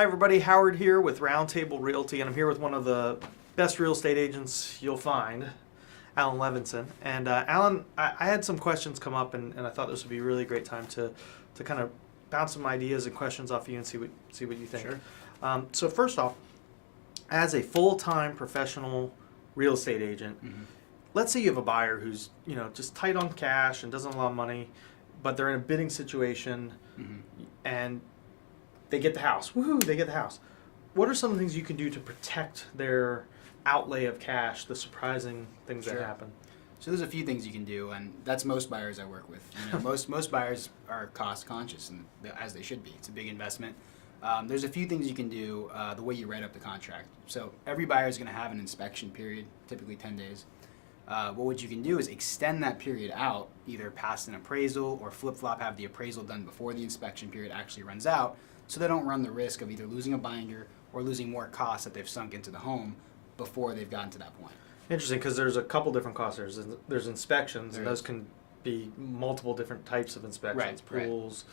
Hi everybody, Howard here with Roundtable Realty, and I'm here with one of the best real estate agents you'll find, Alan Levinson. And Alan, I had some questions come up, and I thought this would be a really great time to kind of bounce some ideas and questions off you and see what you think. Sure. So first off, as a full-time professional real estate agent, let's say you have a buyer who's just tight on cash and doesn't have a lot of money, but they're in a bidding situation, and they get the house. Woohoo, they get the house. What are some of the things you can do to protect their outlay of cash, the surprising things that happen? So there's a few things you can do, and that's most buyers I work with. Most buyers are cost conscious, and as they should be. It's a big investment. There's a few things you can do the way you write up the contract. So every buyer is going to have an inspection period, typically 10 days. What you can do is extend that period out, either past an appraisal or flip-flop, have the appraisal done before the inspection period actually runs out, so they don't run the risk of either losing a binder or losing more costs that they've sunk into the home before they've gotten to that point. Interesting, because there's a couple different costs. There's inspections, and those can be multiple different types of inspections, pools,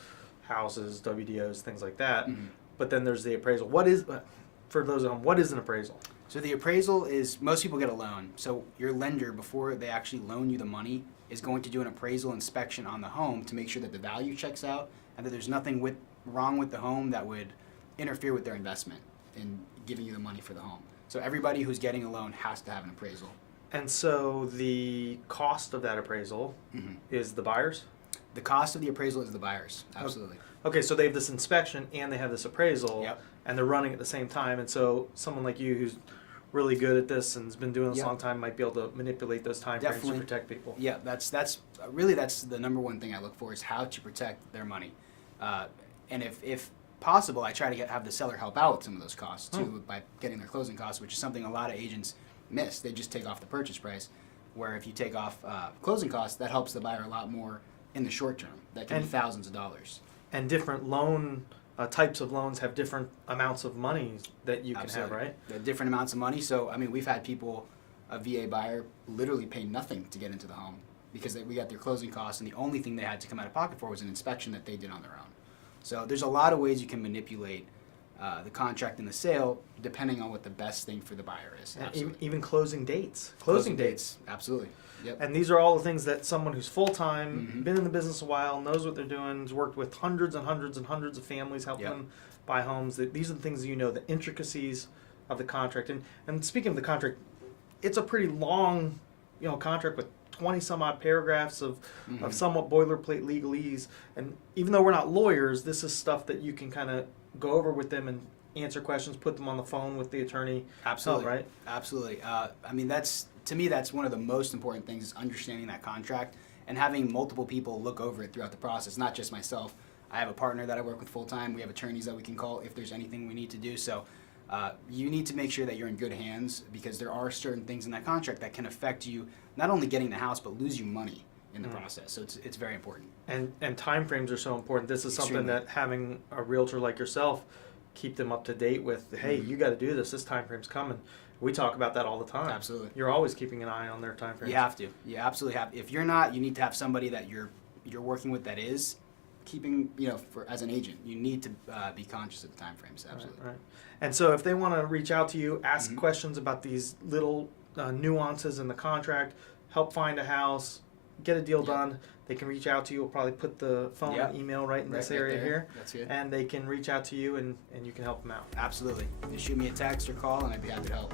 houses, WDOs, things like that. But then there's the appraisal. For those at home, what is an appraisal? So the appraisal is, most people get a loan. So your lender, before they actually loan you the money, is going to do an appraisal inspection on the home to make sure that the value checks out and that there's nothing wrong with the home that would interfere with their investment in giving you the money for the home. So everybody who's getting a loan has to have an appraisal. And so the cost of that appraisal is the buyer's? The cost of the appraisal is the buyer's, absolutely. Okay, so they have this inspection and they have this appraisal, and they're running at the same time. And so someone like you who's really good at this and has been doing this a long time might be able to manipulate those time frames to protect people. Yeah, that's the number one thing I look for, is how to protect their money. And if possible, I try to have the seller help out with some of those costs too, by getting their closing costs, which is something a lot of agents miss. They just take off the purchase price, where if you take off closing costs, that helps the buyer a lot more in the short term. That can be thousands of dollars. And different loan types of loans have different amounts of money that you can have, right? They're different amounts of money. So, I mean, we've had people, a VA buyer, literally pay nothing to get into the home because we got their closing costs, and the only thing they had to come out of pocket for was an inspection that they did on their own. So there's a lot of ways you can manipulate the contract and the sale depending on what the best thing for the buyer is. Even closing dates. Closing dates, absolutely. Yep. And these are all the things that someone who's full-time, been in the business a while, knows what they're doing, has worked with hundreds and hundreds and hundreds of families, helping them buy homes. These are the things the intricacies of the contract. And speaking of the contract, it's a pretty long contract with 20 some odd paragraphs of somewhat boilerplate legalese. And even though we're not lawyers, this is stuff that you can kind of go over with them and answer questions, put them on the phone with the attorney. Absolutely. Right? Absolutely. I mean, to me, that's one of the most important things, is understanding that contract and having multiple people look over it throughout the process, not just myself. I have a partner that I work with full time. We have attorneys that we can call if there's anything we need to do. So you need to make sure that you're in good hands, because there are certain things in that contract that can affect you, not only getting the house, but lose you money in the process. So it's very important. And time frames are so important. This is something that having a realtor like yourself keep them up to date with. Hey, you got to do this. This time frame's coming. We talk about that all the time. Absolutely. You're always keeping an eye on their time frames. You have to. You absolutely have. If you're not, you need to have somebody that you're working with that is keeping, as an agent, you need to be conscious of the time frames. Absolutely. Right. And so if they want to reach out to you, ask questions about these little nuances in the contract, help find a house, get a deal done, they can reach out to you. We'll probably put the phone and email right in this area here. That's good. And they can reach out to you, and you can help them out. Absolutely. Just shoot me a text or call, and I'd be happy to help.